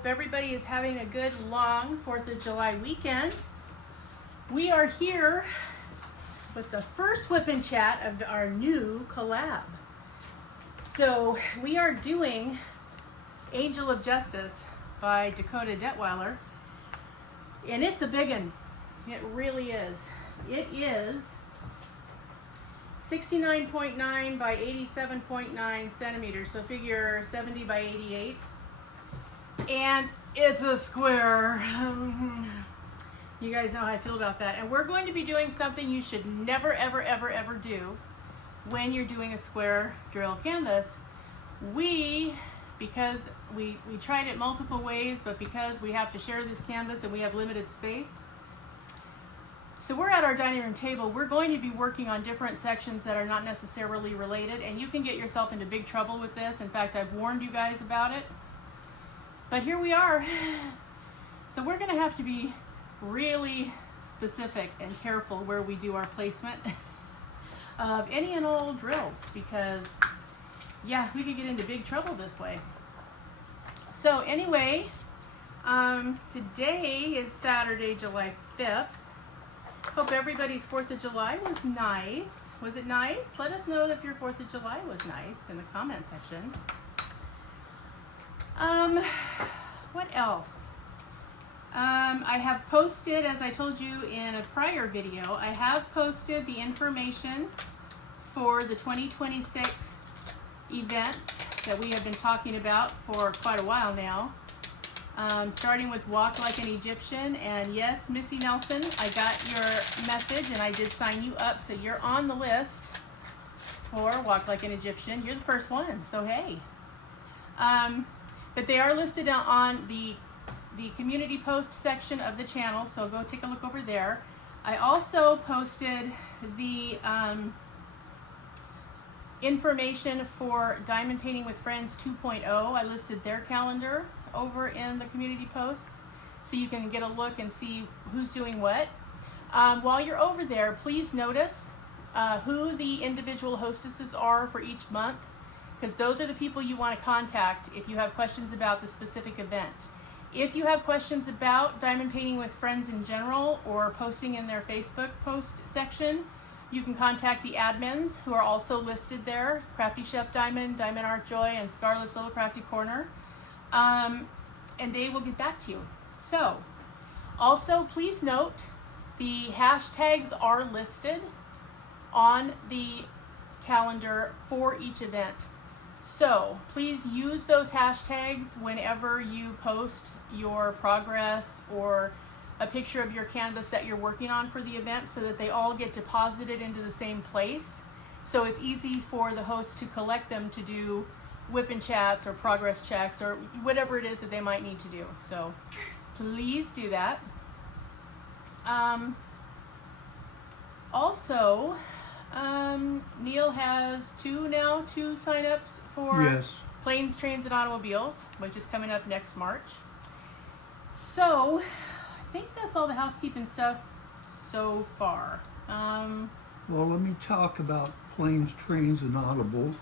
Hope everybody is having a good long 4th of July weekend. We are here with the first whip and chat of our new collab. So we are doing Angel of Justice by Dakota Daetwiler, and it's a big one. It really is. It is 69.9 by 87.9 centimeters, so figure 70 by 88. And it's a square. You guys know how I feel about that. And we're going to be doing something you should never, ever, ever, ever do when you're doing a square drill canvas. Because we tried it multiple ways, but because we have to share this canvas and we have limited space, so we're at our dining room table. We're going to be working on different sections that are not necessarily related, and you can get yourself into big trouble with this. In fact, I've warned you guys about it. But here we are. So we're going to have to be really specific and careful where we do our placement of any and all drills, because yeah, we could get into big trouble this way. So anyway, today is Saturday, July 5th. Hope everybody's 4th of July was nice. Was it nice? Let us know if your 4th of July was nice in the comment section. What else? I have posted, as I told you in a prior video, I have posted the information for the 2026 events that we have been talking about for quite a while now. Starting with Walk Like an Egyptian, and yes, Missy Nelson, I got your message and I did sign you up, so you're on the list for Walk Like an Egyptian. You're the first one, so hey. But they are listed on the community post section of the channel, so go take a look over there. I also posted the information for Diamond Painting with Friends 2.0. I listed their calendar over in the community posts, so you can get a look and see who's doing what. While you're over there, please notice who the individual hostesses are for each month, because those are the people you want to contact if you have questions about the specific event. If you have questions about Diamond Painting with Friends in general, or posting in their Facebook post section, you can contact the admins who are also listed there: Crafty Chef Diamond, Diamond Art Joy, and Scarlett's Little Crafty Corner. And they will get back to you. So, also please note the hashtags are listed on the calendar for each event. So please use those hashtags whenever you post your progress or a picture of your canvas that you're working on for the event, so that they all get deposited into the same place. So it's easy for the host to collect them to do whip and chats or progress checks or whatever it is that they might need to do. So please do that. Also, Neil has two signups for Planes, Trains, and Automobiles, which is coming up next March. So I think that's all the housekeeping stuff so far. Well, let me talk about Planes, Trains, and Automobiles.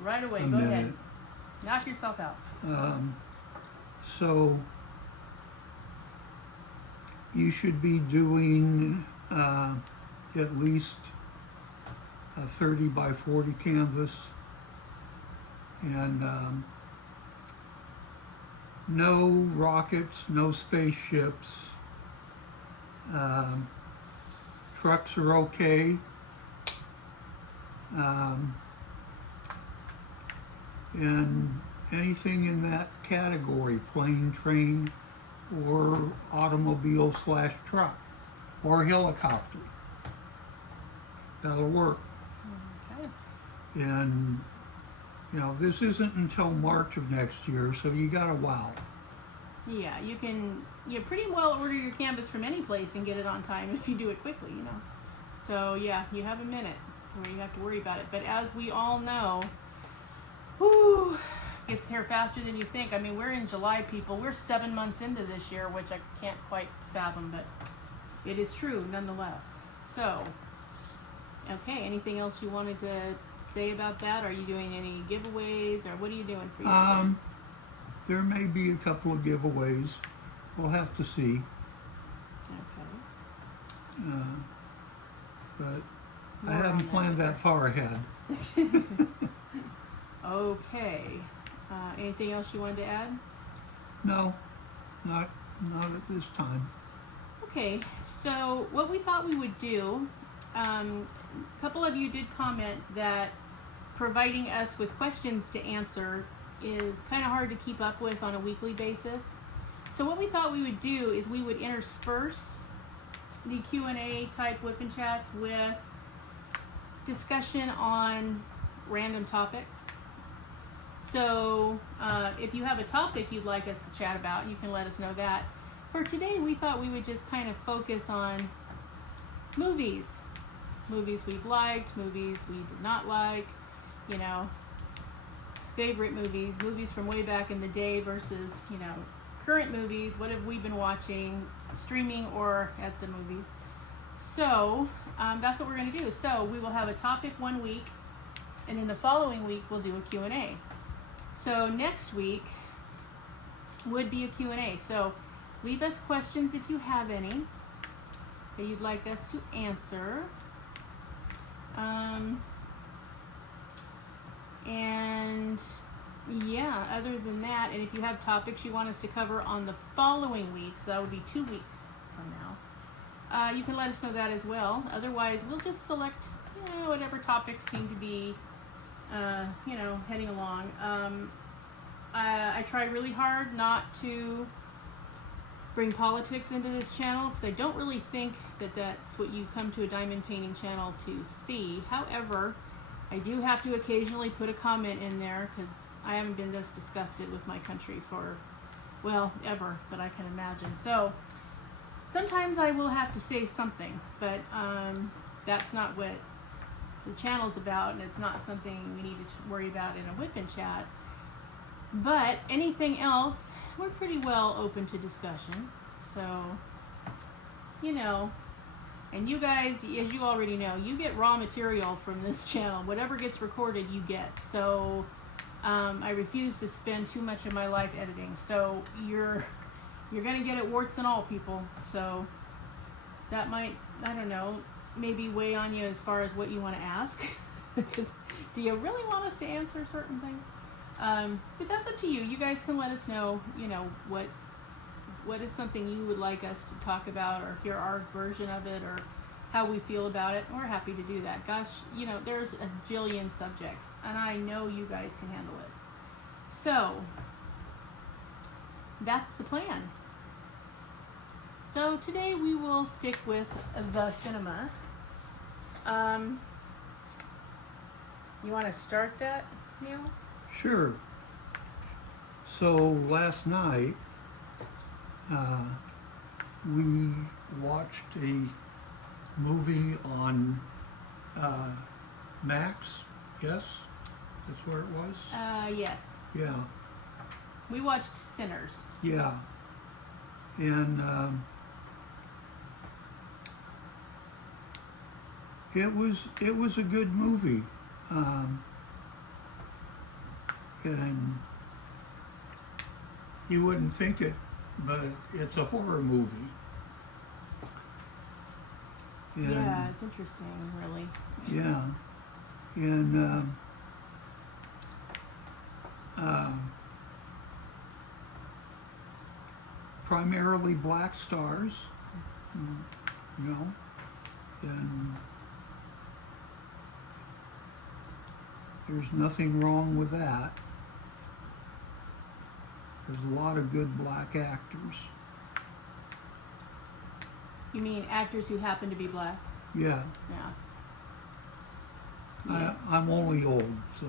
Right away, go ahead. Knock yourself out. So you should be doing at least a 30 by 40 canvas, and no rockets, no spaceships. Trucks are okay. And anything in that category, plane, train, or automobile / truck, or helicopter, that'll work. Okay. And you know, this isn't until March of next year, so you got a while. Yeah, you pretty well order your canvas from any place and get it on time if you do it quickly, you know. So yeah, you have a minute where you have to worry about it. But as we all know, whew, gets here faster than you think. I mean, we're in July, people. We're 7 months into this year, which I can't quite fathom, but it is true nonetheless. So, okay, anything else you wanted to say about that? Are you doing any giveaways, or what are you doing for your there may be a couple of giveaways. We'll have to see. Okay. But I More haven't on that planned later. that far ahead. Okay. Anything else you wanted to add? No, not at this time. Okay, so what we thought we would do, a couple of you did comment that providing us with questions to answer is kind of hard to keep up with on a weekly basis. So what we thought we would do is we would intersperse the Q&A type whipping chats with discussion on random topics. So if you have a topic you'd like us to chat about, you can let us know that. For today, we thought we would just kind of focus on movies. Movies we've liked, movies we did not like, you know, favorite movies, movies from way back in the day versus, you know, current movies. What have we been watching, streaming or at the movies? So that's what we're going to do. So we will have a topic one week, and in the following week we'll do a Q&A. So next week would be a Q&A. So leave us questions if you have any that you'd like us to answer. And yeah, other than that, and if you have topics you want us to cover on the following week, so that would be 2 weeks from now, you can let us know that as well. Otherwise, we'll just select, you know, whatever topics seem to be, you know, heading along. I try really hard not to bring politics into this channel because I don't really think that that's what you come to a diamond painting channel to see. However, I do have to occasionally put a comment in there because I haven't been this disgusted with my country for, well, ever that I can imagine. So sometimes I will have to say something, but that's not what the channel's about, and it's not something we need to worry about in a whipping chat. But anything else, we're pretty well open to discussion. So, you know, and you guys, as you already know, you get raw material from this channel. Whatever gets recorded, you get. So I refuse to spend too much of my life editing. So you're gonna get it warts and all, people. So that might, I don't know, maybe weigh on you as far as what you want to ask. Because do you really want us to answer certain things? But that's up to you. You guys can let us know, you know, what is something you would like us to talk about or hear our version of it or how we feel about it. We're happy to do that. Gosh, you know, there's a jillion subjects and I know you guys can handle it. So that's the plan. So today we will stick with the cinema. You want to start that, Neil? Sure. So last night, we watched a movie on Max. Yes, that's where it was. Yes. Yeah, We watched Sinners. yeah, and it was a good movie. And you wouldn't think it, but it's a horror movie. And, Yeah, it's interesting, really. yeah, and primarily black stars, you know, and there's nothing wrong with that. There's a lot of good black actors. You mean actors who happen to be black? Yeah, Yeah. Yes. I'm only old, so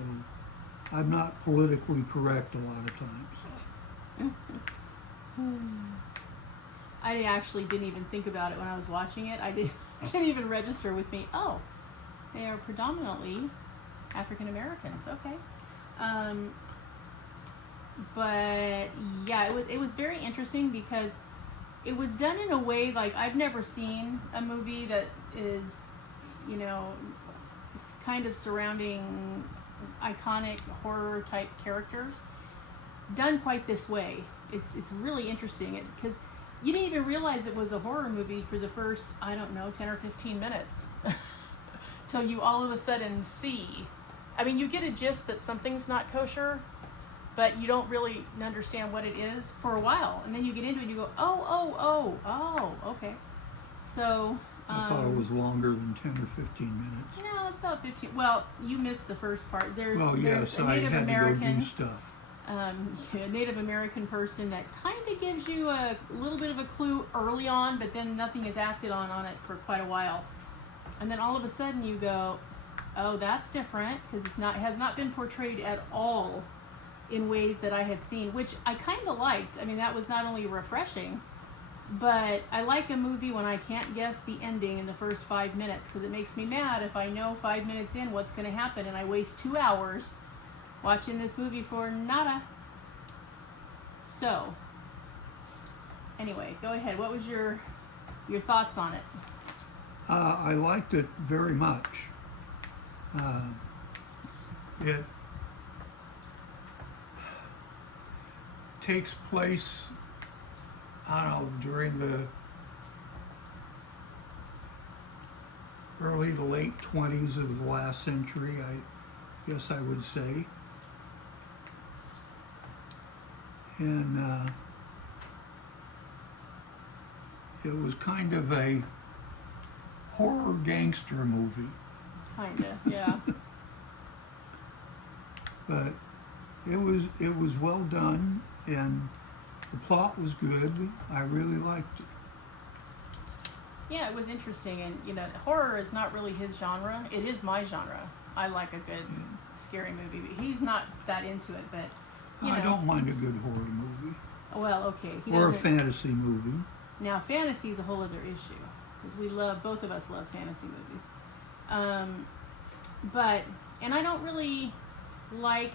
I'm not politically correct a lot of times. I actually didn't even think about it when I was watching it. I didn't even register with me. Oh, they are predominantly African Americans. Okay. But yeah, it was very interesting because it was done in a way like I've never seen a movie that is, you know, kind of surrounding iconic horror type characters. done quite this way. It's really interesting because you didn't even realize it was a horror movie for the first, I don't know, 10 or 15 minutes till you all of a sudden see. I mean, you get a gist that something's not kosher, but you don't really understand what it is for a while, and then you get into it and you go, oh, okay. So I thought it was longer than 10 or 15 minutes. no, it's about 15. Well, you missed the first part. There's Well, yes, a I Native had to go American do stuff. a Native American person that kind of gives you a little bit of a clue early on, but then nothing is acted on it for quite a while, and then all of a sudden you go, oh, that's different, because it has not been portrayed at all in ways that I have seen, which I kind of liked. I mean, that was not only refreshing, but I like a movie when I can't guess the ending in the first 5 minutes, because it makes me mad if I know 5 minutes in what's going to happen and I waste 2 hours watching this movie for nada. So, anyway, go ahead. What was your thoughts on it? I liked it very much. It takes place, I don't know, during the early to late 20s of the last century, I guess I would say. And it was kind of a horror gangster movie. Kinda, yeah. But it was well done, and the plot was good. I really liked it. Yeah, it was interesting, and horror is not really his genre. It is my genre. I like a good scary movie, but he's not that into it. But I don't mind a good horror movie. Well, okay. Or a fantasy movie. Now, fantasy is a whole other issue, because both of us love fantasy movies. And I don't really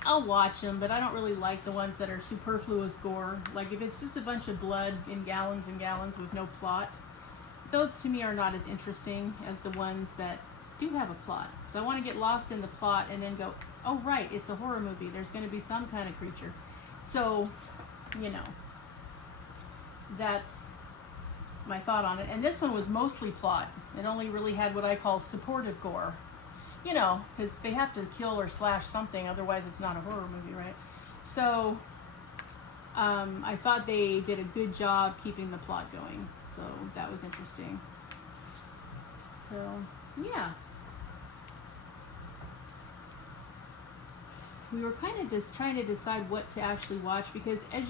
I'll watch them, but I don't really like the ones that are superfluous gore. Like, if it's just a bunch of blood in gallons and gallons with no plot, those to me are not as interesting as the ones that do have a plot. So I want to get lost in the plot and then go, oh, right, it's a horror movie. There's going to be some kind of creature. So, that's my thought on it. And this one was mostly plot. It only really had what I call supportive gore. Because they have to kill or slash something, otherwise it's not a horror movie, right? So, I thought they did a good job keeping the plot going. So, that was interesting. So, yeah. We were kind of just trying to decide what to actually watch, because as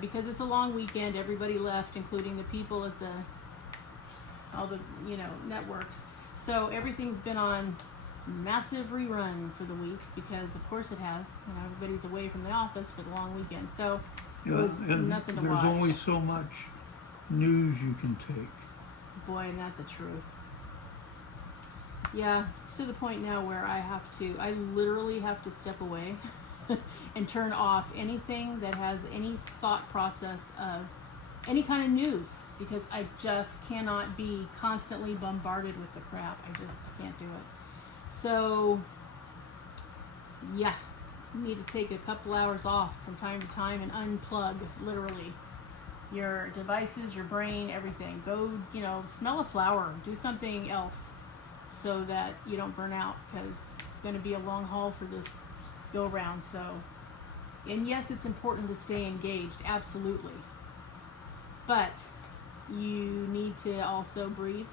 because it's a long weekend, everybody left, including the people at all the networks. So everything's been on massive rerun for the week, because of course it has. Everybody's away from the office for the long weekend. So it was nothing to watch. There's only so much news you can take. Boy, isn't that the truth. Yeah, it's to the point now where I literally have to step away and turn off anything that has any thought process of any kind of news, because I just cannot be constantly bombarded with the crap. I can't do it. So, yeah, you need to take a couple hours off from time to time and unplug, literally, your devices, your brain, everything. Go, smell a flower, do something else, so that you don't burn out, because it's going to be a long haul for this go around. So, and yes, it's important to stay engaged, absolutely, but you need to also breathe.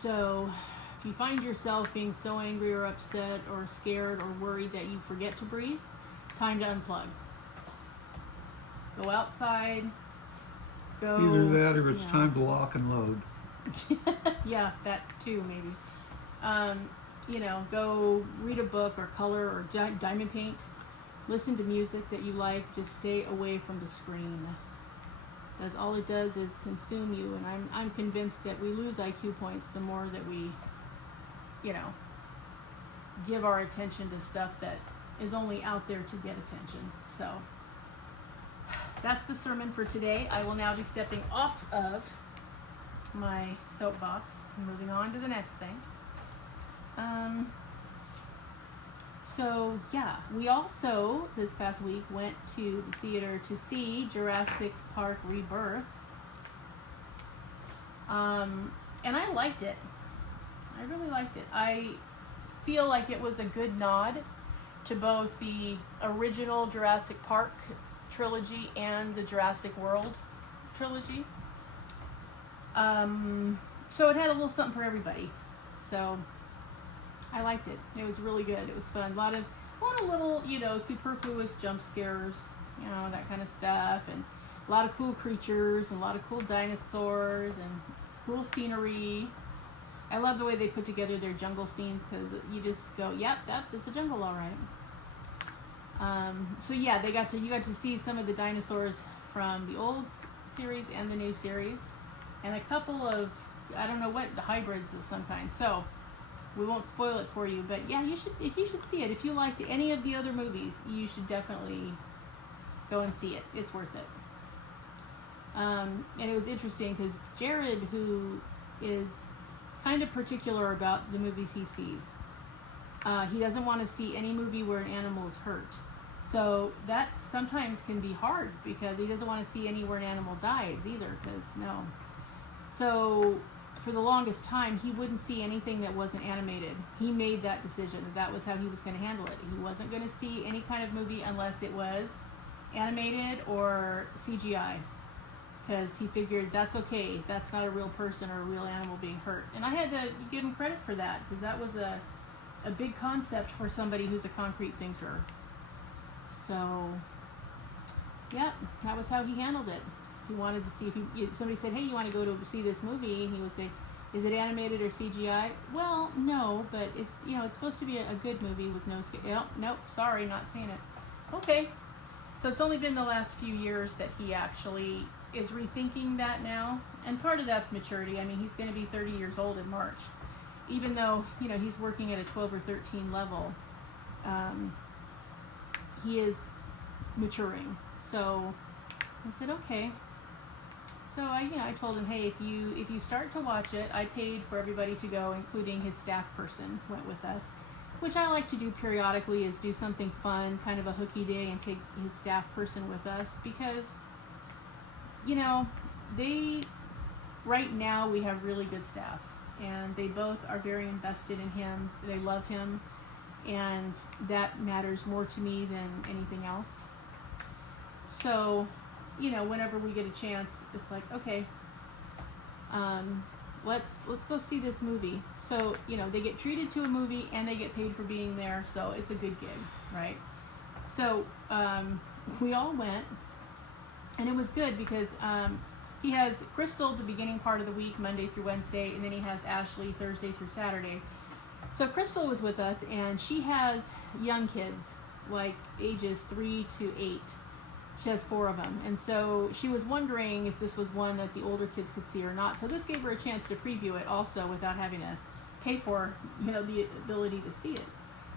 So if you find yourself being so angry or upset or scared or worried that you forget to breathe, time to unplug. Go outside, either that or it's time to lock and load. Yeah, that too, maybe. Go read a book or color or diamond paint. Listen to music that you like. Just stay away from the screen, because all it does is consume you. And I'm convinced that we lose IQ points the more that we, give our attention to stuff that is only out there to get attention. So that's the sermon for today. I will now be stepping off of my soapbox and moving on to the next thing. So yeah, we also this past week went to the theater to see Jurassic Park Rebirth, and I liked it. I really liked it. I feel like it was a good nod to both the original Jurassic Park trilogy and the Jurassic World trilogy. So it had a little something for everybody. So I liked it. It was really good. It was fun. A lot of little, superfluous jump scares, that kind of stuff, and a lot of cool creatures, and a lot of cool dinosaurs, and cool scenery. I love the way they put together their jungle scenes, because you just go, yep, that's a jungle, all right. So yeah, you got to see some of the dinosaurs from the old series and the new series, and a couple of, I don't know what, the hybrids of some kind. So we won't spoil it for you, but yeah, you should see it. If you liked any of the other movies, you should definitely go and see it. It's worth it. And it was interesting because Jared, who is kind of particular about the movies he sees, he doesn't want to see any movie where an animal is hurt. So that sometimes can be hard because he doesn't want to see any where an animal dies either, because no. So for the longest time, he wouldn't see anything that wasn't animated. He made that decision that was how he was going to handle it. He wasn't going to see any kind of movie unless it was animated or CGI, because he figured that's okay. That's not a real person or a real animal being hurt. And I had to give him credit for that, because that was a big concept for somebody who's a concrete thinker. So, yeah, that was how he handled it. He wanted to see if somebody said, hey, you want to go to see this movie? And he would say, is it animated or CGI? Well, no, but it's, it's supposed to be a good movie with no scale. Nope, sorry, not seeing it. Okay. So it's only been the last few years that he actually is rethinking that now. And part of that's maturity. I mean, he's going to be 30 years old in March. Even though, he's working at a 12 or 13 level, he is maturing. So I said, okay. So I told him, hey, if you start to watch it, I paid for everybody to go, including his staff person went with us, which I like to do periodically, is do something fun, kind of a hooky day, and take his staff person with us, because right now we have really good staff, and they both are very invested in him. They love him, and that matters more to me than anything else. So whenever we get a chance, it's like, okay, let's go see this movie. So, they get treated to a movie and they get paid for being there, so it's a good gig, right? So, we all went, and it was good because he has Crystal the beginning part of the week, Monday through Wednesday, and then he has Ashley Thursday through Saturday. So Crystal was with us, and she has young kids, like ages 3 to 8. She has 4 of them, and so she was wondering if this was one that the older kids could see or not. So this gave her a chance to preview it also without having to pay for, the ability to see it.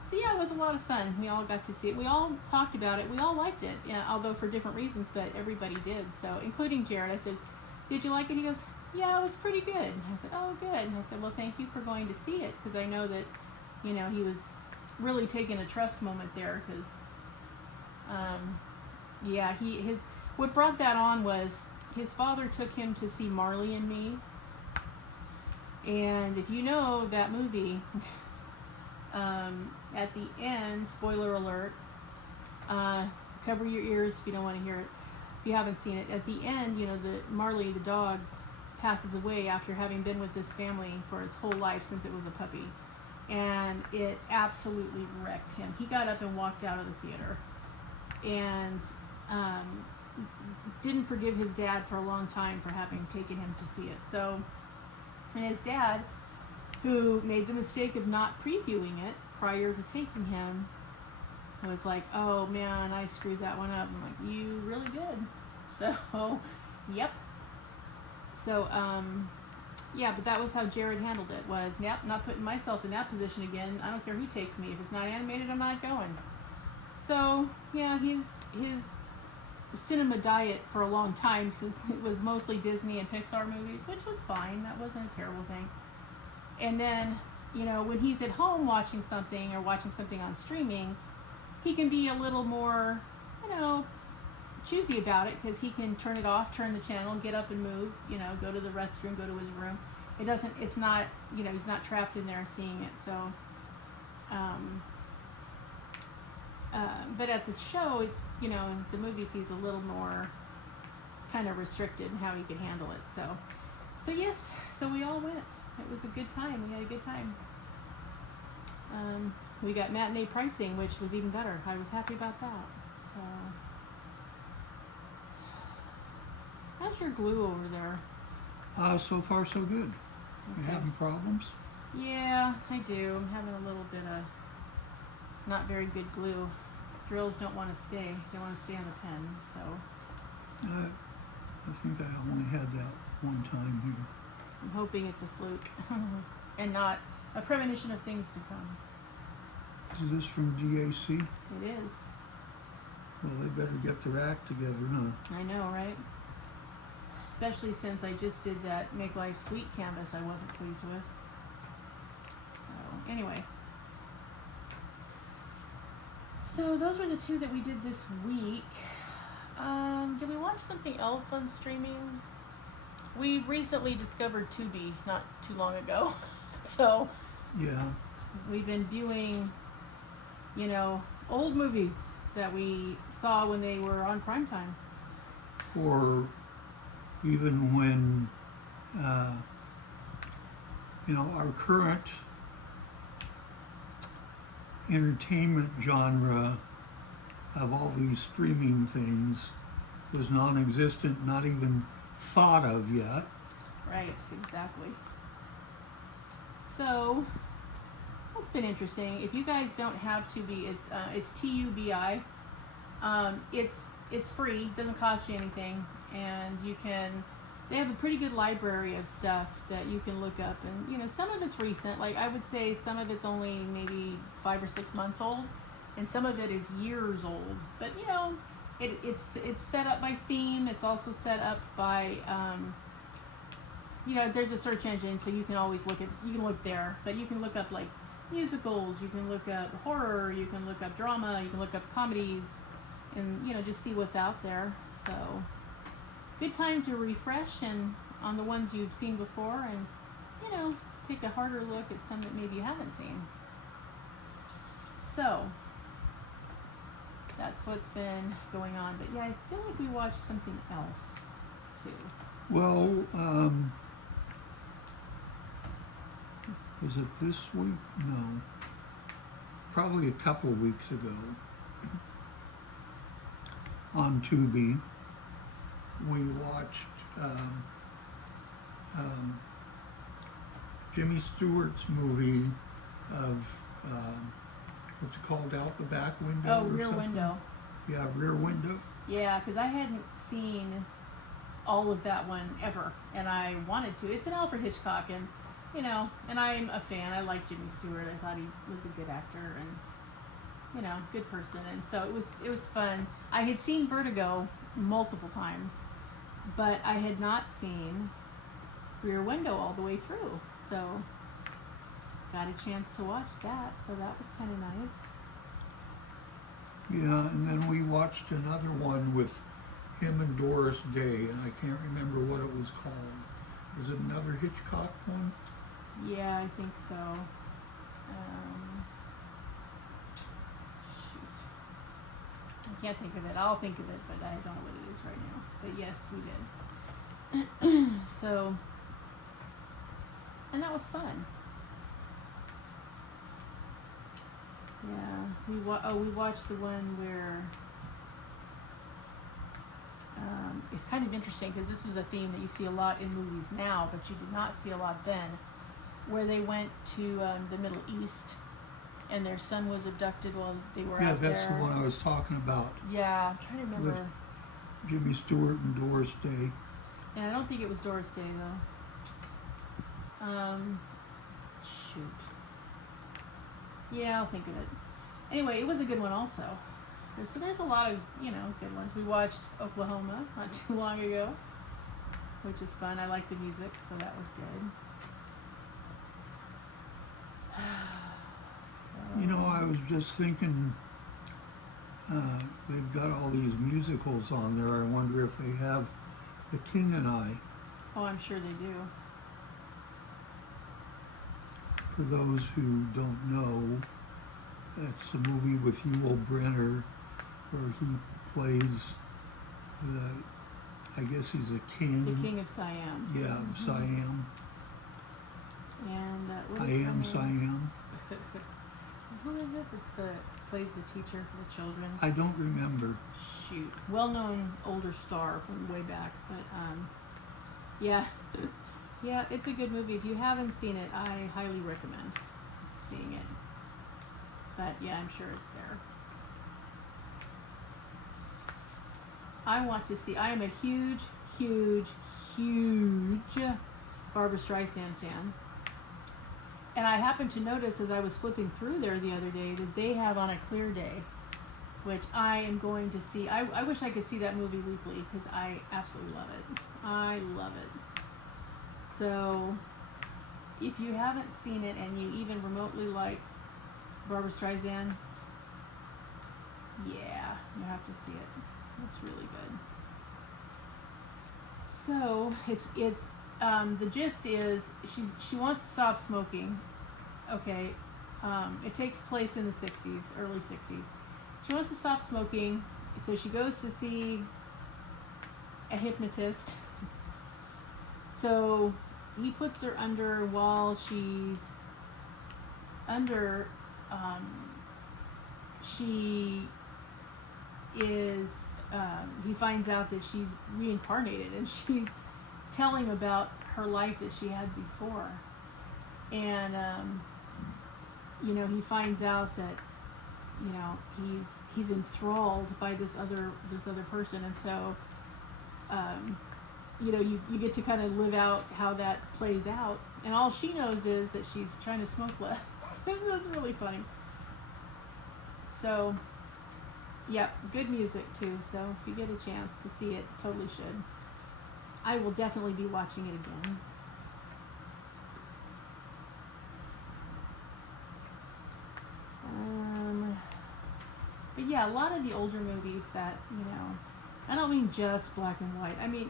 So yeah, it was a lot of fun. We all got to see it. We all talked about it. We all liked it, although for different reasons, but everybody did. So including Jared. I said, "Did you like it?" He goes, "Yeah, it was pretty good." I said, "Oh, good." And I said, "Well, thank you for going to see it, because I know that, he was really taking a trust moment there, because." Yeah, what brought that on was his father took him to see Marley and Me, and if you know that movie, at the end, spoiler alert, cover your ears if you don't want to hear it, if you haven't seen it, at the end, Marley, the dog, passes away after having been with this family for its whole life since it was a puppy, and it absolutely wrecked him. He got up and walked out of the theater, and didn't forgive his dad for a long time for having taken him to see it. So, and his dad, who made the mistake of not previewing it prior to taking him, was like, "Oh man, I screwed that one up." I'm like, "You really did." So, yep. So, yeah, but that was how Jared handled it, was, yep, not putting myself in that position again. I don't care who takes me. If it's not animated, I'm not going. So, yeah, his cinema diet for a long time, since it was mostly Disney and Pixar movies, which was fine. That wasn't a terrible thing. And then when he's at home watching something or watching something on streaming, he can be a little more, choosy about it, because he can turn it off, turn the channel, get up and move, go to the restroom, go to his room. It's not, he's not trapped in there seeing it. So, but at the show, it's, in the movies, he's a little more kind of restricted in how he can handle it. So yes, so we all went. It was a good time. We had a good time. We got matinee pricing, which was even better. I was happy about that. So, how's your glue over there? So far so good. You Okay. having problems? Yeah, I do. I'm having a little bit of not very good glue. Drills don't want to stay. They want to stay on the pen. So I think I only had that one time here. I'm hoping it's a fluke and not a premonition of things to come. Is this from GAC? It is. Well, they better get their act together, huh? I know, right? Especially since I just did that Make Life Sweet canvas I wasn't pleased with. So, anyway. So, those were the two that we did this week. Did we watch something else on streaming? We recently discovered Tubi not too long ago. So, Yeah. we've been viewing, old movies that we saw when they were on primetime. Or even when, our current entertainment genre of all these streaming things was non-existent, not even thought of yet. Right, exactly. So, that's been interesting. If you guys don't have Tubi, it's Tubi. It's free, doesn't cost you anything, and they have a pretty good library of stuff that you can look up, and some of it's recent. Like, I would say some of it's only maybe 5 or 6 months old, and some of it is years old. But it's set up by theme. It's also set up by there's a search engine, so you can always look there, but you can look up like musicals, you can look up horror, you can look up drama, you can look up comedies, and just see what's out there. So good time to refresh and on the ones you've seen before, and take a harder look at some that maybe you haven't seen. So that's what's been going on. But yeah, I feel like we watched something else too. Well, was it this week? No. Probably a couple of weeks ago. On Tubi, we watched Jimmy Stewart's movie of, what's it called, Out the Back Window? Oh, or Rear something? Window. Yeah, Rear Window. Yeah, because I hadn't seen all of that one ever, and I wanted to. It's an Alfred Hitchcock, and and I'm a fan. I like Jimmy Stewart. I thought he was a good actor and good person, and so it was fun. I had seen Vertigo multiple times, but I had not seen Rear Window all the way through. So got a chance to watch that. So that was kind of nice. Yeah, and then we watched another one with him and Doris Day, and I can't remember what it was called. Was it another Hitchcock one? Yeah, I think so. Shoot. I can't think of it. I'll think of it, but I don't know what it is right now. But yes, we did. So, and that was fun. Yeah, we watched the one where it's kind of interesting because this is a theme that you see a lot in movies now, but you did not see a lot then, where they went to the Middle East and their son was abducted while they were out there. Yeah, that's the one I was talking about. Yeah, I'm trying to remember. With Jimmy Stewart and Doris Day. Yeah, I don't think it was Doris Day though. Shoot. Yeah, I'll think of it. Anyway, it was a good one also. So there's a lot of, good ones. We watched Oklahoma not too long ago, which is fun. I like the music, so that was You know, I was just thinking, they've got all these musicals on there. I wonder if they have The King and I. Oh, I'm sure they do. For those who don't know, it's a movie with Yul Brynner where he plays I guess he's a king. The King of Siam. Yeah, Siam. And what I is am her name? Siam. Who is it plays the teacher for the children? I don't remember. Shoot. Well-known older star from way back. But, yeah. Yeah, it's a good movie. If you haven't seen it, I highly recommend seeing it. But, yeah, I'm sure it's there. I am a huge, huge, huge Barbra Streisand fan. And I happened to notice as I was flipping through there the other day that they have On a Clear Day, which I am going to see. I wish I could see that movie weekly because I absolutely love it. I love it. So, if you haven't seen it and you even remotely like Barbra Streisand, yeah, you have to see it. It's really good. So it's the gist is she wants to stop smoking. Okay, it takes place in the 60s, early 60s. She wants to stop smoking, so she goes to see a hypnotist. So he puts her under while she's under. He finds out that she's reincarnated and she's telling about her life that she had before. And, he finds out that, he's enthralled by this other person. And so, you get to kind of live out how that plays out. And all she knows is that she's trying to smoke less. That's really funny. So, yeah, good music too. So if you get a chance to see it, totally should. I will definitely be watching it again. But yeah, a lot of the older movies that, I don't mean just black and white. I mean,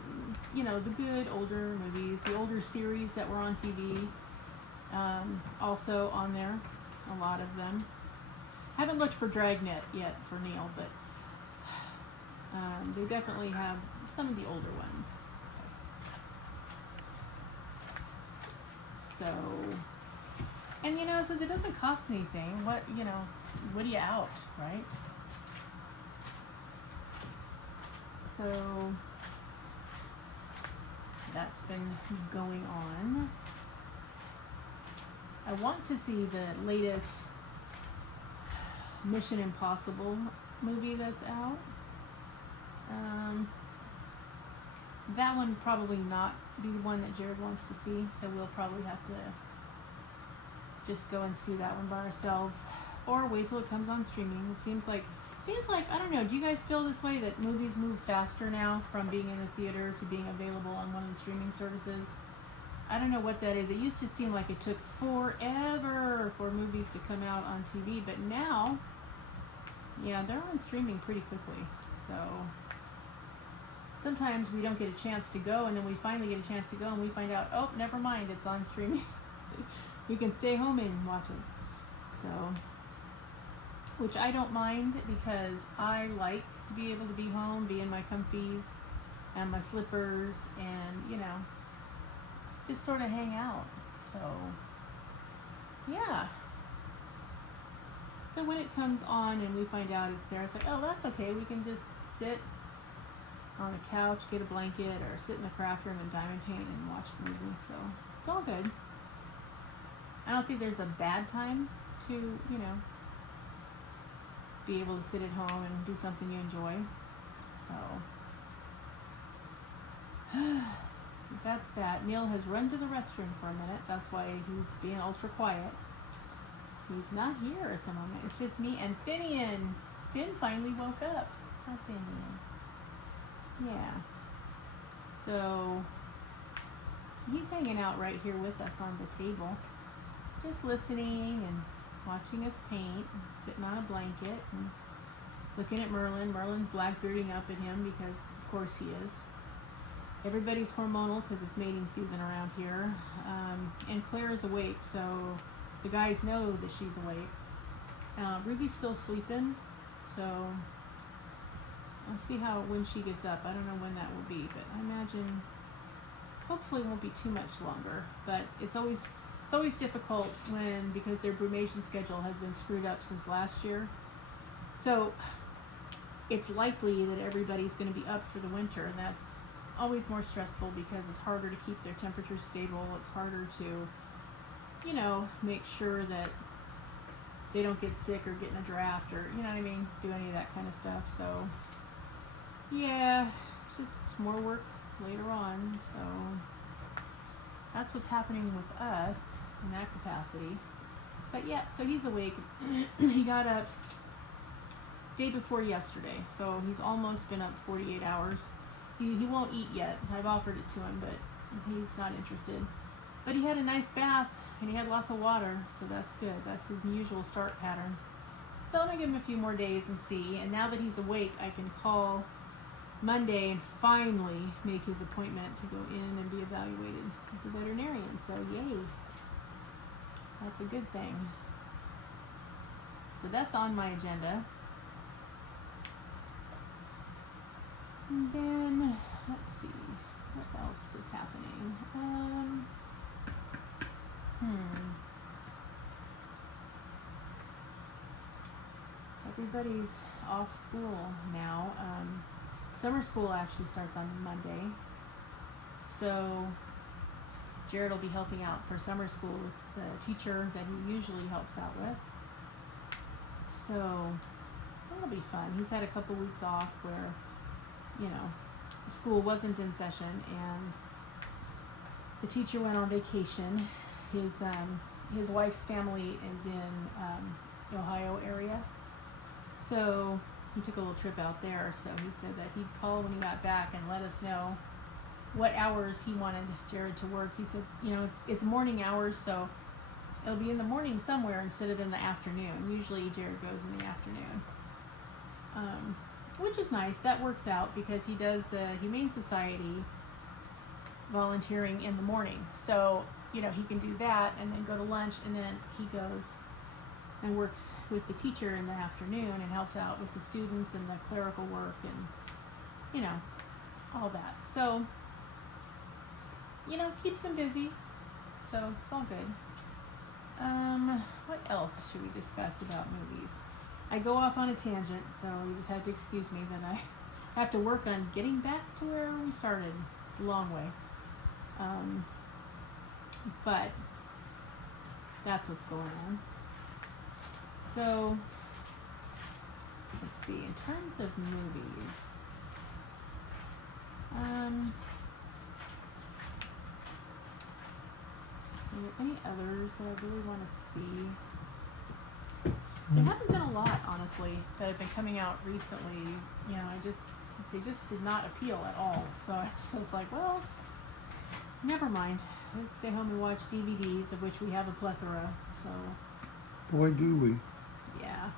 the good older movies, the older series that were on TV, also on there, a lot of them. Haven't looked for Dragnet yet for Neil, but they definitely have some of the older ones. So, and since it doesn't cost anything, what are you out, right? So, that's been going on. I want to see the latest Mission Impossible movie that's out. That one probably not be the one that Jared wants to see, so we'll probably have to just go and see that one by ourselves, or wait till it comes on streaming. It seems like I don't know. Do you guys feel this way that movies move faster now from being in the theater to being available on one of the streaming services? I don't know what that is. It used to seem like it took forever for movies to come out on TV, but now, yeah, they're on streaming pretty quickly. So sometimes we don't get a chance to go, and then we finally get a chance to go, and we find out, oh, never mind, it's on streaming. We can stay home and watch it. So, which I don't mind because I like to be able to be home, be in my comfies and my slippers, and just sort of hang out. So, yeah. So when it comes on and we find out it's there, it's like, oh, that's okay. We can just sit on a couch, get a blanket, or sit in the craft room and diamond paint and watch the movie. So it's all good. I don't think there's a bad time to, be able to sit at home and do something you enjoy. So that's that. Neil has run to the restroom for a minute. That's why he's being ultra quiet. He's not here at the moment. It's just me and Finian. Finn finally woke up. Hi, Finian. Yeah. So he's hanging out right here with us on the table. just listening and watching us paint, and sitting on a blanket and looking at Merlin. Merlin's blackbearding up at him because, of course, he is. Everybody's hormonal because it's mating season around here. And Claire is awake, so the guys know that she's awake. Ruby's still sleeping, so I'll see when she gets up. I don't know when that will be, but I imagine hopefully it won't be too much longer. But it's always difficult because their brumation schedule has been screwed up since last year. So it's likely that everybody's going to be up for the winter, and that's always more stressful because it's harder to keep their temperature stable. It's harder to, make sure that they don't get sick or get in a draft or, do any of that kind of stuff. So, yeah, it's just more work later on. So that's what's happening with us in that capacity. But yeah, so he's awake. He got up day before yesterday, so he's almost been up 48 hours. He won't eat yet. I've offered it to him, but he's not interested. But he had a nice bath, and he had lots of water, so that's good. That's his usual start pattern. So I'm going to give him a few more days and see. And now that he's awake, I can call Monday and finally make his appointment to go in and be evaluated with the veterinarian. So yay. That's a good thing. So that's on my agenda. And then, let's see, what else is happening? Everybody's off school now. Summer school actually starts on Monday. So Jared will be helping out for summer school with the teacher that he usually helps out with. So that'll be fun. He's had a couple weeks off where school wasn't in session and the teacher went on vacation. His wife's family is in Ohio area, so he took a little trip out there. So he said that he'd call when he got back and let us know what hours he wanted Jared to work. He said, it's morning hours, so it'll be in the morning somewhere instead of in the afternoon. Usually Jared goes in the afternoon. Which is nice. That works out because he does the Humane Society volunteering in the morning. So, he can do that and then go to lunch, and then he goes and works with the teacher in the afternoon and helps out with the students and the clerical work and, all that. So, keeps him busy. So it's all good. What else should we discuss about movies? I go off on a tangent, so you just have to excuse me that I have to work on getting back to where we started, the long way. But that's what's going on. So, let's see, in terms of movies, are there any others that I really want to see? There haven't been a lot, honestly, that have been coming out recently. They just did not appeal at all. So I was like, well, never mind. Let's stay home and watch DVDs, of which we have a plethora. So, boy, do we. Yeah.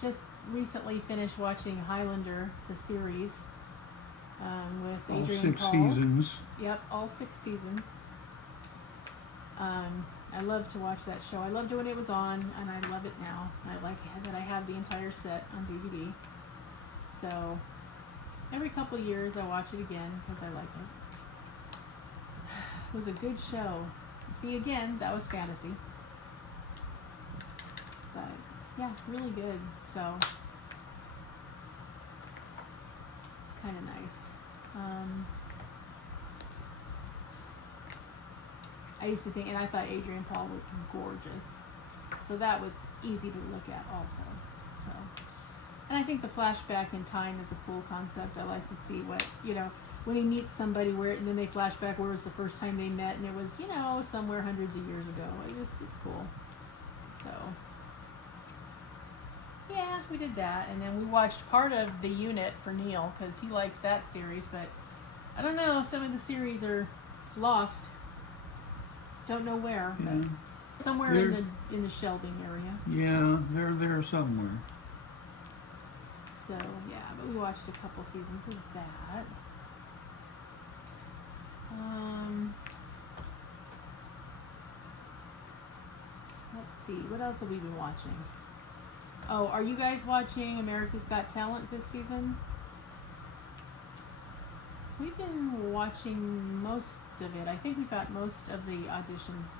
Just recently finished watching Highlander, the series, with Adrian Paul. All 6 seasons. Yep, all 6 seasons. I love to watch that show. I loved it when it was on, and I love it now. I like that I have the entire set on DVD. So every couple of years I watch it again because I like it. It was a good show. See, again, that was fantasy. But yeah, really good. So it's kind of nice. I used to think, and I thought Adrian Paul was gorgeous. So that was easy to look at also. So, and I think the flashback in time is a cool concept. I like to see what, when he meets somebody and then they flash back where it was the first time they met, and it was, somewhere hundreds of years ago. It's cool. So, yeah, we did that. And then we watched part of The Unit for Neil because he likes that series, but I don't know, some of the series are lost. Don't know where, Yeah. but somewhere in the shelving area. Yeah, they're there somewhere. So yeah, but we watched a couple seasons of that. Let's see, what else have we been watching? Oh, are you guys watching America's Got Talent this season? We've been watching most of it. I think we got most of the auditions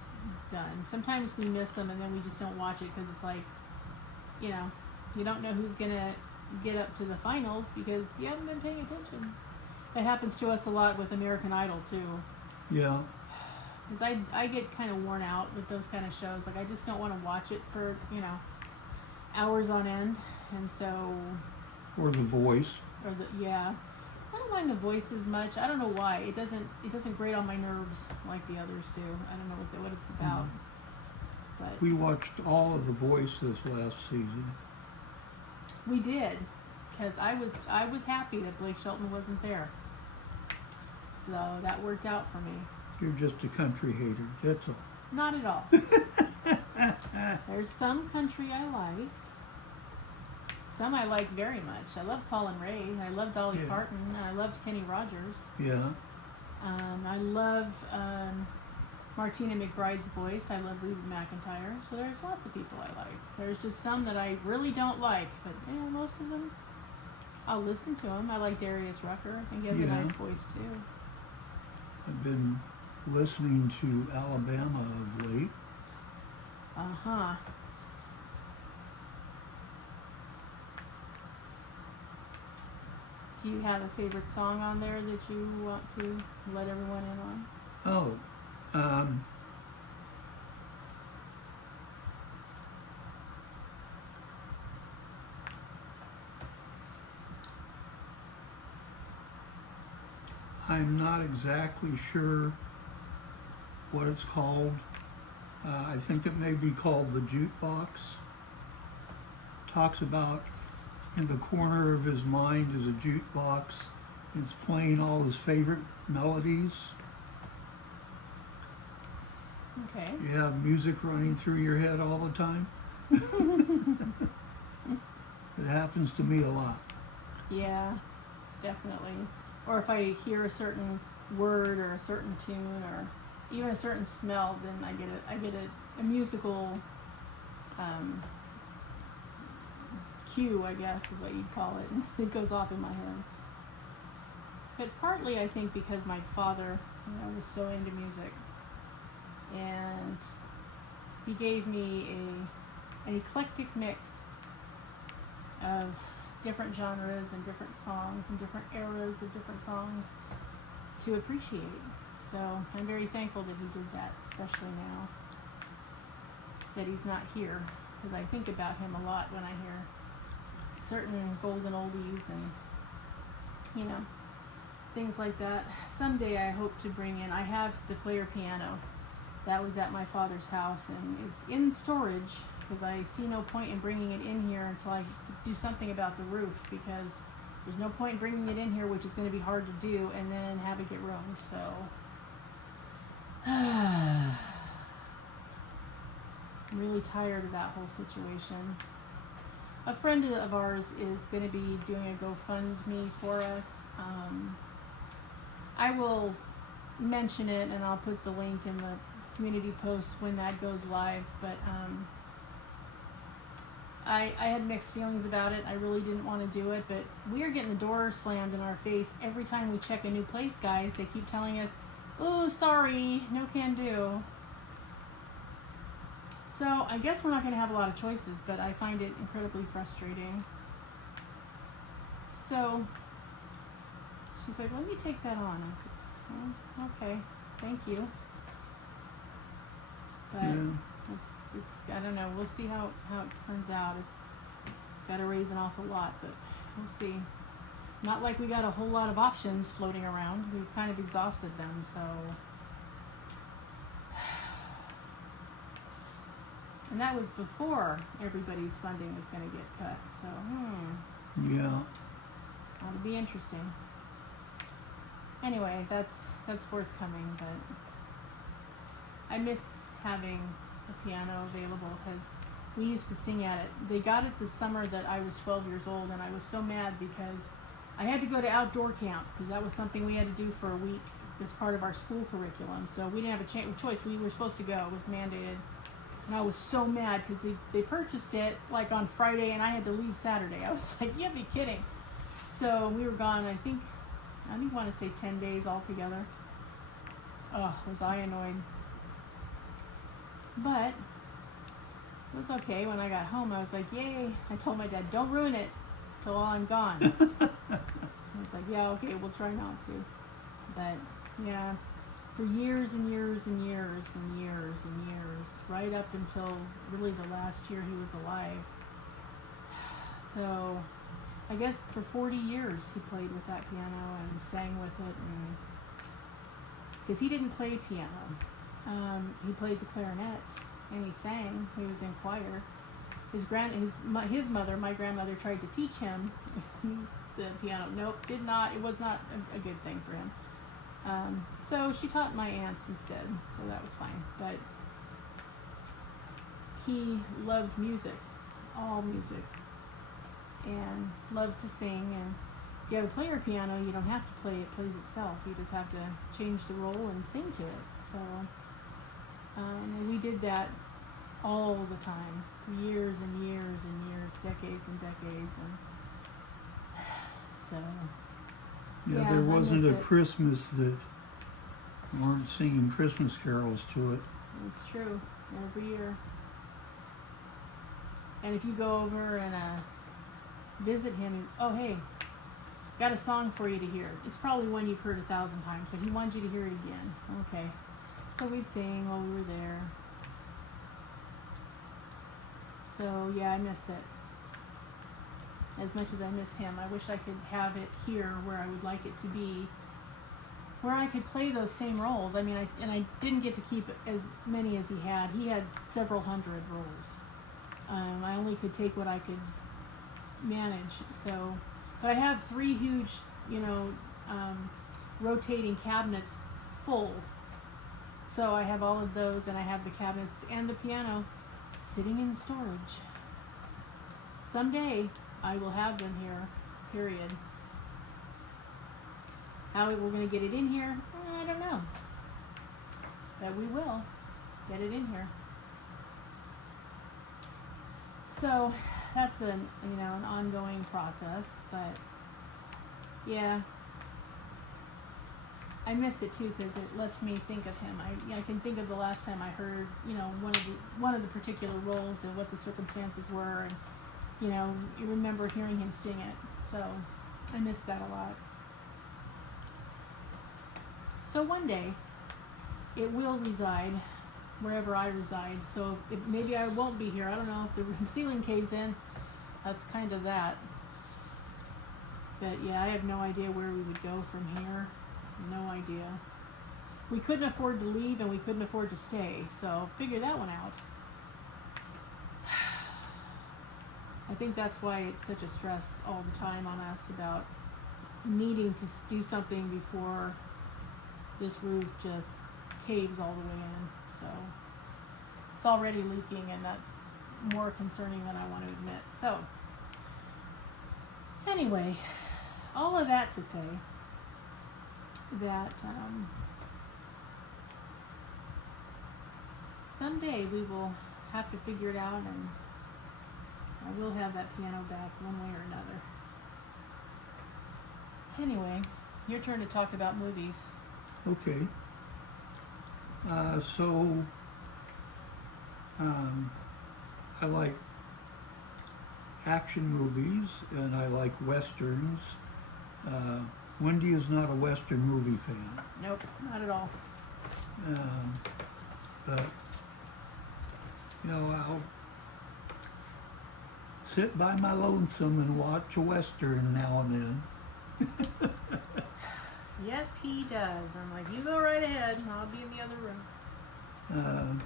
done. Sometimes we miss them and then we just don't watch it because it's like, you know, you don't know who's gonna get up to the finals because you haven't been paying attention. That happens to us a lot with American Idol too. Yeah. Because I get kind of worn out with those kind of shows. Like I just don't want to watch it for, you know, hours on end. And so... Or The Voice. Or yeah. I don't mind The Voice as much. I don't know why. It doesn't grate on my nerves like the others do. I don't know what it's about. Mm-hmm. But We watched all of The Voice this last season. we did. Because I was happy that Blake Shelton wasn't there. So that worked out for me. You're just a country hater, that's all. Not at all. There's some country I like. Some I like very much. I love Paul and Ray. I love Dolly Parton. And I loved Kenny Rogers. Yeah. I love Martina McBride's voice. I love Reba McEntire. So there's lots of people I like. There's just some that I really don't like. But you know, most of them, I'll listen to them. I like Darius Rucker. I think he has a nice voice too. I've been listening to Alabama of late. Uh-huh. Do you have a favorite song on there that you want to let everyone in on? Oh, I'm not exactly sure what it's called. I think it may be called The Jukebox. Talks about in the corner of his mind is a jukebox. It's playing all his favorite melodies. Okay. You have music running through your head all the time. It happens to me a lot. Yeah, definitely. Or if I hear a certain word or a certain tune or even a certain smell, then I get a musical cue, I guess is what you'd call it. It goes off in my head. But partly I think because my father, was so into music, and he gave me an eclectic mix of different genres and different songs and different eras of different songs to appreciate. So I'm very thankful that he did that, especially now that he's not here, because I think about him a lot when I hear certain golden oldies and things like that. Someday I hope to bring in, I have the player piano that was at my father's house, and it's in storage because I see no point in bringing it in here until I do something about the roof, because there's no point in bringing it in here, which is going to be hard to do, and then have it get ruined. So I'm really tired of that whole situation. A friend of ours is going to be doing a GoFundMe for us. I will mention it, and I'll put the link in the community post when that goes live, but I had mixed feelings about it. I really didn't want to do it, but we are getting the door slammed in our face every time we check a new place, guys. They keep telling us, "Oh, sorry, no can do." So I guess we're not going to have a lot of choices, but I find it incredibly frustrating. So she's like, "Let me take that on." I said, "Oh, okay, thank you." But it's I don't know. We'll see how it turns out. It's got to raise an awful lot, but we'll see. Not like we got a whole lot of options floating around. We've kind of exhausted them, so. And that was before everybody's funding is going to get cut. So, Yeah. that'll be interesting. Anyway, that's forthcoming, but I miss having a piano available because we used to sing at it. They got it the summer that I was 12 years old, and I was so mad because I had to go to outdoor camp because that was something we had to do for a week as part of our school curriculum. So we didn't have a choice. We were supposed to go. It was mandated. And I was so mad because they purchased it like on Friday and I had to leave Saturday. I was like, you gotta be kidding. So we were gone, I think I want to say 10 days altogether. Oh, was I annoyed. But it was okay. When I got home, I was like, yay. I told my dad, don't ruin it till I'm gone. I was like, yeah, okay, we'll try not to. But yeah, for years and years and years and years and years, right up until really the last year he was alive. So I guess for 40 years he played with that piano and sang with it, and because he didn't play piano, he played the clarinet and he sang. He was in choir. His mother, my grandmother, tried to teach him the piano. Nope, did not. It was not a good thing for him. So she taught my aunts instead, so that was fine. But he loved music, all music, and loved to sing. And if you have a player piano, you don't have to play, it plays itself. You just have to change the roll and sing to it. So we did that all the time, for years and years and years, decades and decades. And so yeah, there wasn't a Christmas that weren't singing Christmas carols to it. It's true, every year. And if you go over and visit him, oh hey, got a song for you to hear. It's probably one you've heard 1,000 times, but he wanted you to hear it again. Okay. So we'd sing while we were there. So yeah, I miss it. As much as I miss him, I wish I could have it here where I would like it to be, where I could play those same roles. I mean, I didn't get to keep as many as he had. He had several hundred roles. I only could take what I could manage. So, but I have 3 huge, rotating cabinets full. So I have all of those, and I have the cabinets and the piano sitting in storage. Someday I will have them here, period. How we're going to get it in here, I don't know. But we will get it in here. So that's an ongoing process, but yeah, I miss it too because it lets me think of him. I can think of the last time I heard one of the particular roles and what the circumstances were, and you remember hearing him sing it. So I miss that a lot. So one day it will reside wherever I reside. So maybe I won't be here. I don't know if the ceiling caves in. That's kind of that. But yeah, I have no idea where we would go from here. No idea. We couldn't afford to leave and we couldn't afford to stay. So figure that one out. I think that's why it's such a stress all the time on us about needing to do something before this roof just caves all the way in. So it's already leaking, and that's more concerning than I want to admit. So anyway, all of that to say that someday we will have to figure it out, and I will have that piano back one way or another. Anyway, your turn to talk about movies. Okay. I like action movies and I like westerns. Wendy is not a western movie fan. Nope, not at all. But I'll sit by my lonesome and watch a western now and then. Yes, he does. I'm like, you go right ahead, and I'll be in the other room.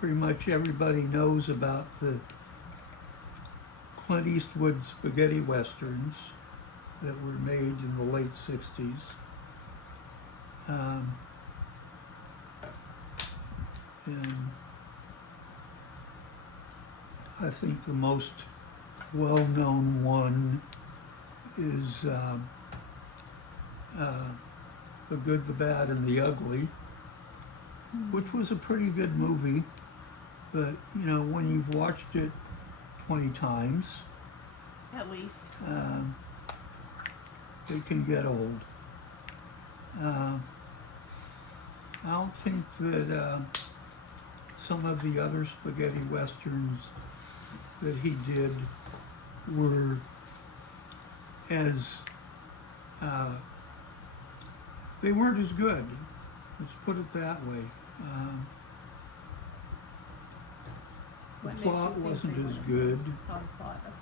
Pretty much everybody knows about the Clint Eastwood spaghetti westerns that were made in the late 60s. And I think the most well-known one is The Good, the Bad, and the Ugly, which was a pretty good movie, but you know, when you've watched it 20 times, At least. it can get old. I don't think that some of the other spaghetti westerns that he did were as they weren't as good. Let's put it that way. The What makes plot you think wasn't they as weren't? good. Oh, the plot, okay.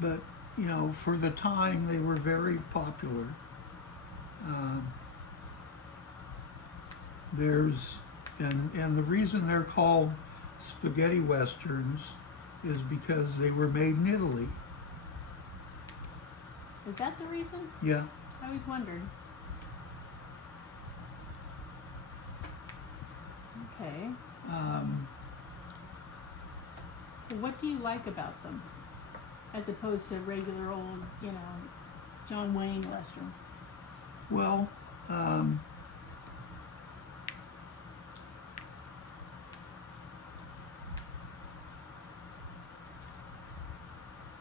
But you know, for the time, they were very popular. And the reason they're called spaghetti westerns is because they were made in Italy. Is that the reason? Yeah. I always wondered. Okay. What do you like about them, as opposed to regular old, you know, John Wayne westerns? Well,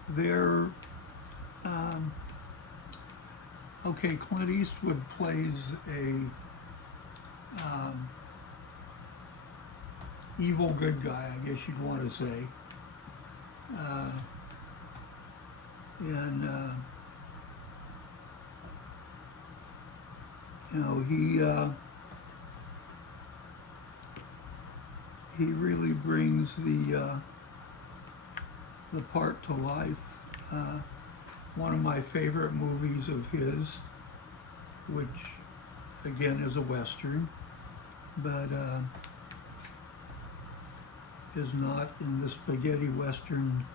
they're okay. Clint Eastwood plays a evil good guy, I guess you'd want to say, and you know, he really brings the part to life. One of my favorite movies of his, which again is a western, but is not in the spaghetti western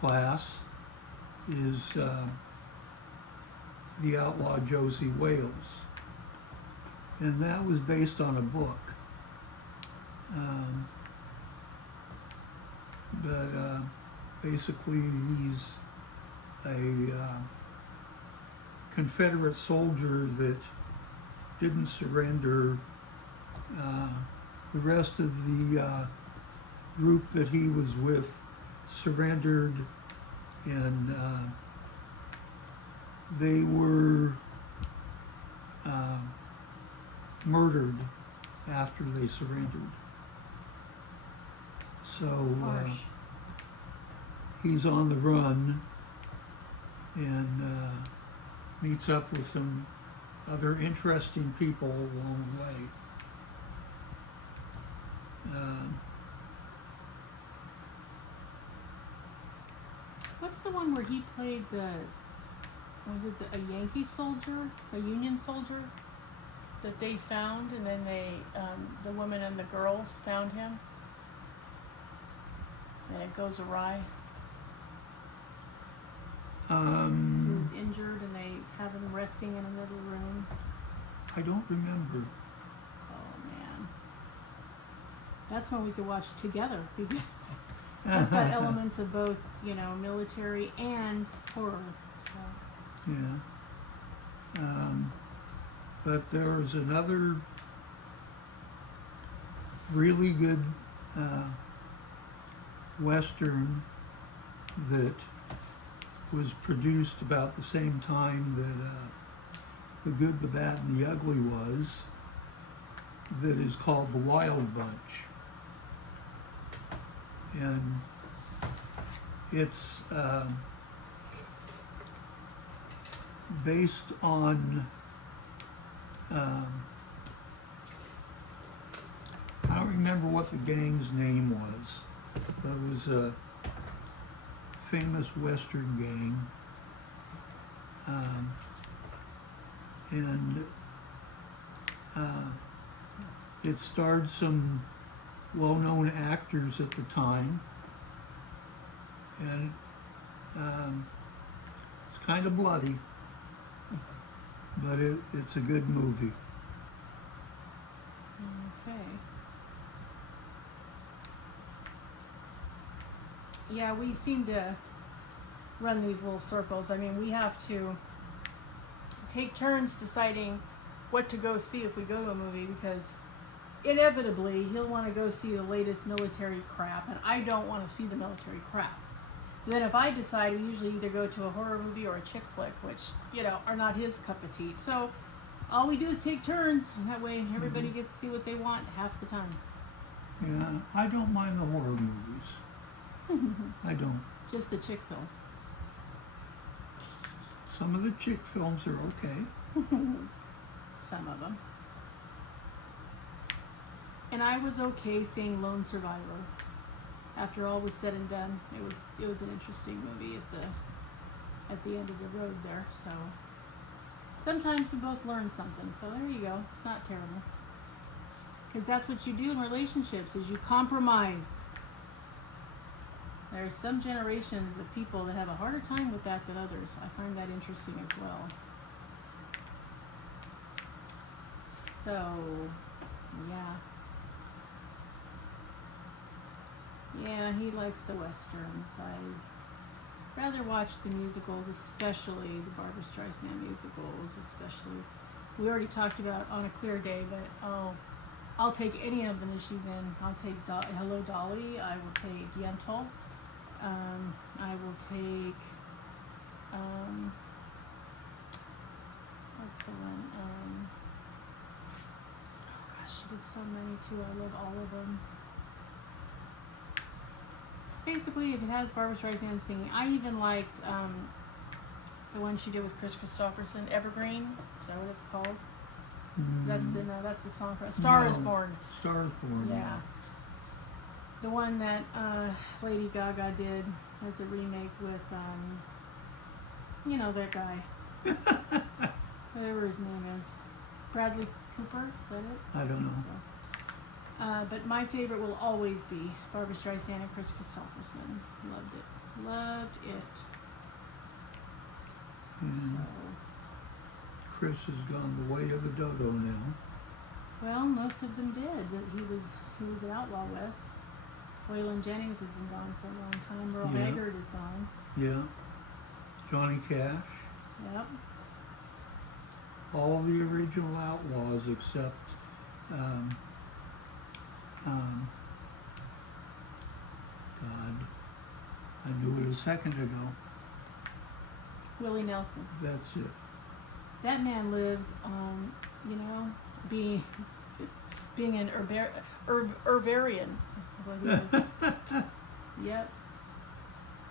class, is The Outlaw Josie Wales. And that was based on a book. But basically he's a Confederate soldier that didn't surrender. The rest of the group that he was with surrendered, and they were murdered after they surrendered. So he's on the run and meets up with some other interesting people along the way. What's the one where he played a Yankee soldier, a Union soldier, that they found, and then the woman and the girls found him, and it goes awry? He was injured, and they have him resting in another room. I don't remember. Oh man, that's one we could watch together, because it's got elements of both, you know, military and horror. So. Yeah. But there's another really good Western that was produced about the same time that The Good, the Bad, and the Ugly was, that is called The Wild Bunch. And it's based on I don't remember what the gang's name was, but it was a famous Western gang, and it starred some well-known actors at the time, and it's kind of bloody. but it's a good movie. Okay. Yeah, we seem to run these little circles. I mean, we have to take turns deciding what to go see if we go to a movie, because inevitably he'll want to go see the latest military crap, and I don't want to see the military crap. Then if I decide, we usually either go to a horror movie or a chick flick, which, you know, are not his cup of tea. So all we do is take turns, and that way everybody gets to see what they want half the time. Yeah, I don't mind the horror movies. I don't. Just the chick films. Some of the chick films are okay. Some of them. And I was okay seeing Lone Survivor. After all was said and done, it was an interesting movie at the end of the road there. So sometimes we both learn something. So there you go. It's not terrible. Because that's what you do in relationships, is you compromise. There's some generations of people that have a harder time with that than others. I find that interesting as well. So, yeah. Yeah, he likes the westerns. I'd rather watch the musicals, especially the Barbra Streisand musicals, especially. We already talked about On a Clear Day, but I'll take any of them that she's in. I'll take Hello Dolly. I will take Yentl. I will take, what's the one? Oh gosh, she did so many too. I love all of them. Basically, if it has Barbra Streisand singing, I even liked the one she did with Chris Christopherson, Evergreen. Is that what it's called? That's the song for A Star Is Born. Star Is Born. Yeah. The one that Lady Gaga did as a remake with, you know, that guy. Whatever his name is. Bradley Cooper, is that it? I don't know. So, but my favorite will always be Barbra Streisand and Chris Christopherson. Loved it. Loved it. And So, Chris has gone the way of the dodo now. well, most of them did that he was an outlaw with. Waylon Jennings has been gone for a long time. Merle Yeah. Haggard is gone. Yeah. Johnny Cash. Yep. All the original outlaws except God, I knew it a second ago. Willie Nelson. That's it. That man lives on, you know, being an herbarian. Yep.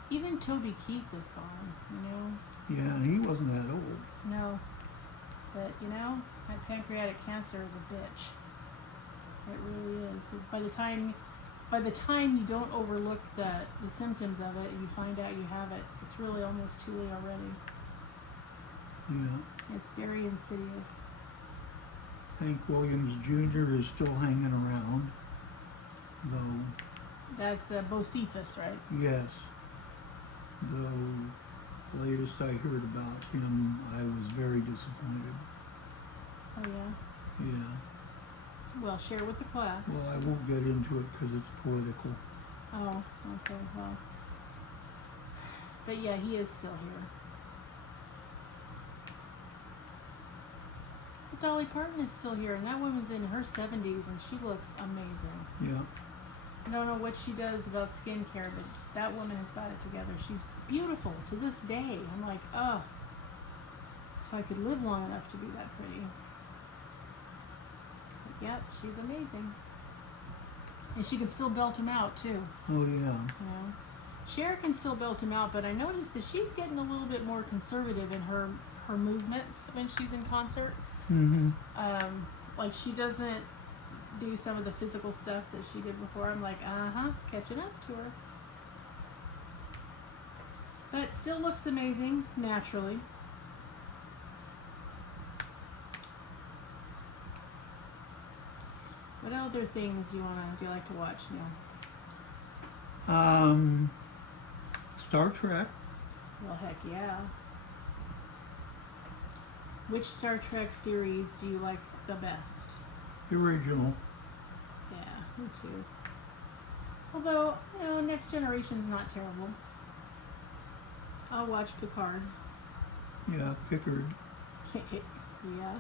Even Toby Keith is gone, you know. Yeah, and he wasn't that old. No. But, you know, that pancreatic cancer is a bitch. It really is. By the time you don't overlook the symptoms of it, you find out you have it, it's really almost too late already. Yeah. It's very insidious. Hank Williams Jr. is still hanging around, though. That's Bocephus, right? Yes. Though latest I heard about him, I was very disappointed. Oh, yeah? Yeah. Well, share with the class. Well, I won't get into it because it's political. Oh, okay, well. But yeah, he is still here. But Dolly Parton is still here, and that woman's in her 70s, and she looks amazing. Yeah. I don't know what she does about skincare, but that woman has got it together. She's beautiful to this day. I'm like, oh, if I could live long enough to be that pretty. But yep, she's amazing. And she can still belt him out, too. Oh, yeah. You know? Cher can still belt him out, but I noticed that she's getting a little bit more conservative in her movements when she's in concert. Mm-hmm. Like, she doesn't do some of the physical stuff that she did before. I'm like, it's catching up to her. But still looks amazing, naturally. What other things do you like to watch now? Star Trek. Well, heck yeah. Which Star Trek series do you like the best? The original. Yeah, me too. Although, Next Generation's not terrible. I'll watch Picard. Yeah, Pickard. Yeah.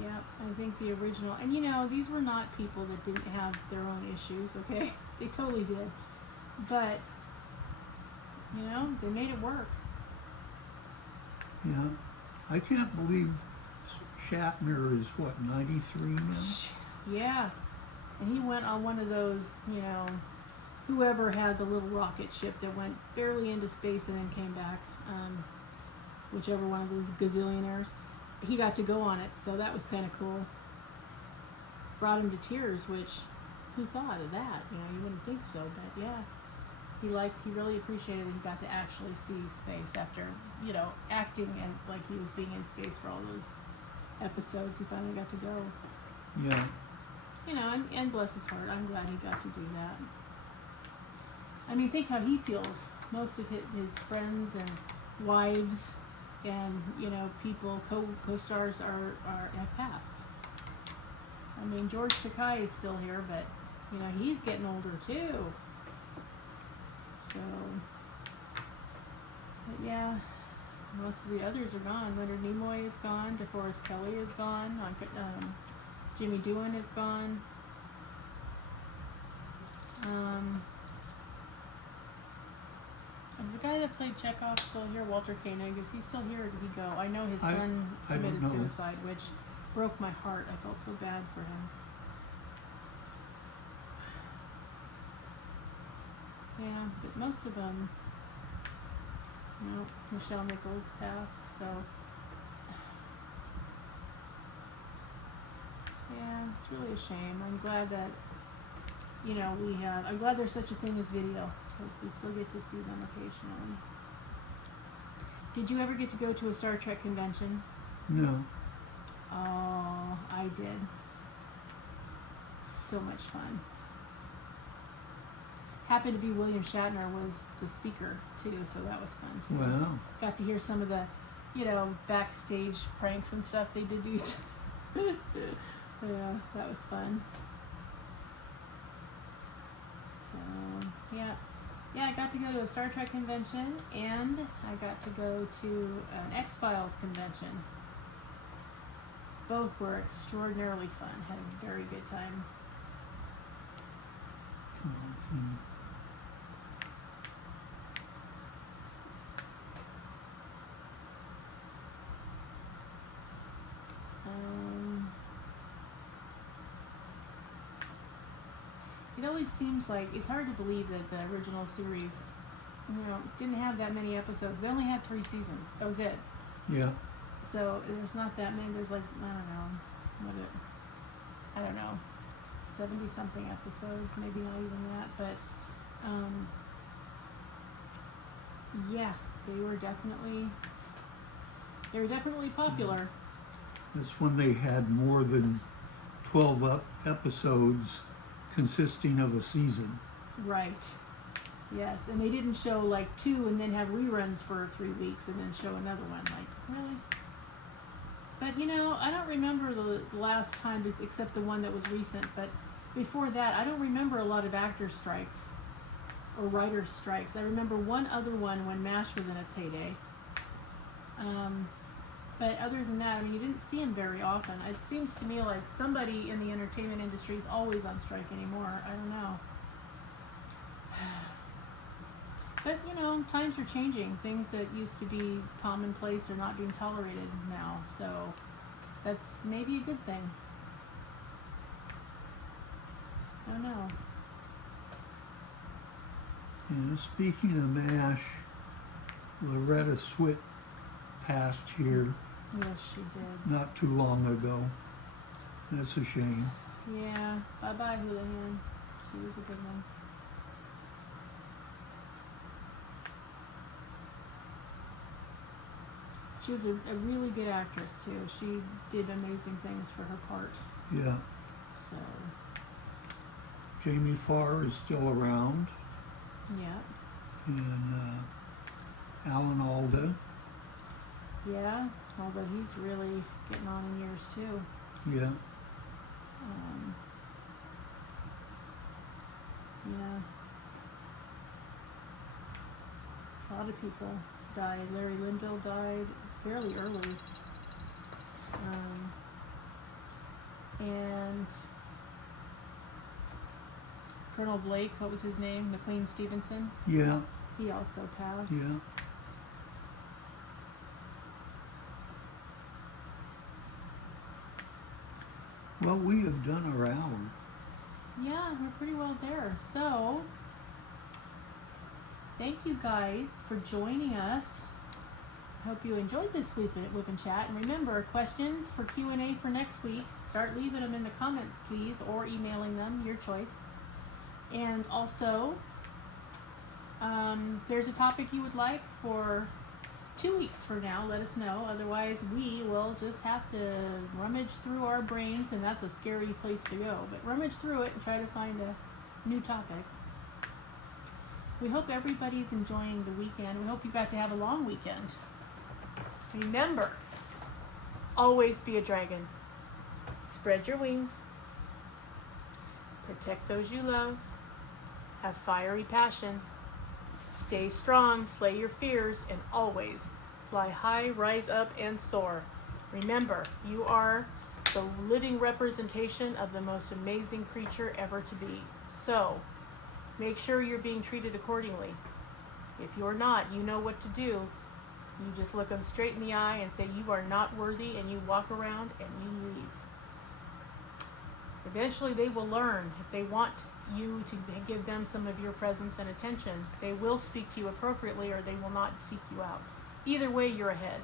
Yep, I think the original. And these were not people that didn't have their own issues, okay? They totally did. But, they made it work. Yeah. I can't believe Shatner is, 93 now? Yeah. And he went on one of those, whoever had the little rocket ship that went barely into space and then came back, whichever one of those gazillionaires, he got to go on it, so that was kind of cool. Brought him to tears, which, who thought of that? You wouldn't think so, but yeah. He really appreciated that he got to actually see space after, acting and like he was being in space for all those episodes. He finally got to go. Yeah. And bless his heart, I'm glad he got to do that. I mean, think how he feels. Most of his friends and wives and, people, co-stars have passed. I mean, George Takei is still here, but, he's getting older too. So, but yeah, most of the others are gone. Leonard Nimoy is gone. DeForest Kelly is gone. Jimmy Doohan is gone. Is the guy that played Chekhov still here? Walter Koenig, is he still here or did he go? I know his son committed suicide, which broke my heart. I felt so bad for him. Yeah, but most of them, Michelle Nichols passed, so yeah, it's really a shame. I'm glad that, I'm glad there's such a thing as video, because we still get to see them occasionally. Did you ever get to go to a Star Trek convention? No. Oh, I did. So much fun. Happened to be William Shatner was the speaker too, so that was fun too. Wow. Got to hear some of the, backstage pranks and stuff they did do. Yeah, that was fun. So yeah, I got to go to a Star Trek convention and I got to go to an X-Files convention. Both were extraordinarily fun. Had a very good time. It always seems like it's hard to believe that the original series, didn't have that many episodes. They only had 3 seasons. That was it. Yeah. So there's not that many. There's like, I don't know, 70 something episodes, maybe not even that. But yeah, they were definitely popular. That's when they had more than 12 episodes consisting of a season. Right. Yes, and they didn't show like 2 and then have reruns for 3 weeks and then show another one. Like, really? But I don't remember the last time, except the one that was recent. But before that, I don't remember a lot of actor strikes or writer strikes. I remember one other one when MASH was in its heyday. But other than that, you didn't see them very often. It seems to me like somebody in the entertainment industry is always on strike anymore. I don't know. But, times are changing. Things that used to be commonplace are not being tolerated now. So that's maybe a good thing. I don't know. And speaking of MASH, Loretta Swit passed here. Yes, she did. Not too long ago. That's a shame. Yeah. Bye-bye, Houlihan. She was a good one. She was a really good actress, too. She did amazing things for her part. Yeah. So. Jamie Farr is still around. Yeah. And Alan Alda. Yeah, although he's really getting on in years too. Yeah. Yeah. A lot of people died. Larry Linville died fairly early. And Colonel Blake, what was his name? McLean Stevenson. Yeah. He also passed. Yeah. Well, we have done our hour. Yeah, we're pretty well there. So, thank you guys for joining us. I hope you enjoyed this Whip and Chat. And remember, questions for Q&A for next week, start leaving them in the comments, please, or emailing them, your choice. And also, if there's a topic you would like for 2 weeks from now, let us know. Otherwise, we will just have to rummage through our brains, and that's a scary place to go. But rummage through it and try to find a new topic. We hope everybody's enjoying the weekend. We hope you got to have a long weekend. Remember, always be a dragon. Spread your wings. Protect those you love. Have fiery passion. Stay strong, slay your fears, and always fly high, rise up, and soar. Remember, you are the living representation of the most amazing creature ever to be. So, make sure you're being treated accordingly. If you're not, you know what to do. You just look them straight in the eye and say you are not worthy, and you walk around and you leave. Eventually they will learn. If they want you to give them some of your presence and attention, they will speak to you appropriately, or they will not seek you out. Either way, you're ahead.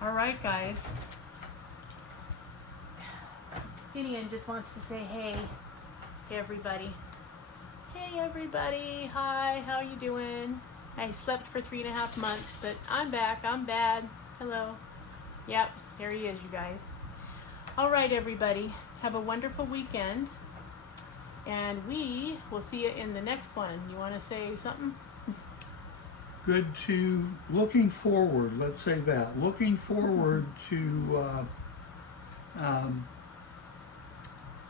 All right, guys. Gideon just wants to say hey, everybody. Hey, everybody. Hi, how you doing? I slept for 3.5 months, but I'm back. I'm bad. Hello. Yep, there he is, you guys. All right, everybody. Have a wonderful weekend. And we will see you in the next one. You want to say something? Good to looking forward. Let's say that. Looking forward to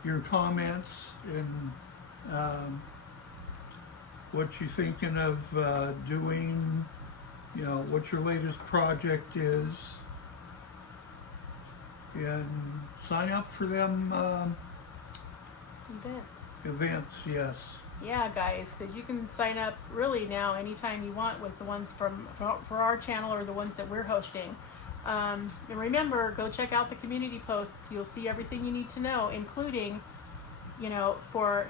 your comments and what you're thinking of doing. You know, what your latest project is, and sign up for them events. Yes. Yeah, guys, because you can sign up really now anytime you want with the ones for our channel or the ones that we're hosting. And remember, go check out the community posts. You'll see everything you need to know, including, you know, for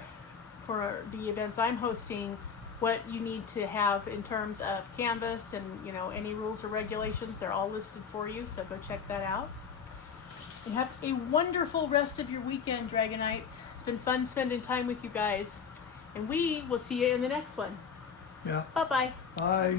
the events I'm hosting, what you need to have in terms of Canvas and, you know, any rules or regulations. They're all listed for you, so go check that out. And have a wonderful rest of your weekend, Dragonites. It's been fun spending time with you guys. And we will see you in the next one. Yeah. Bye-bye. Bye.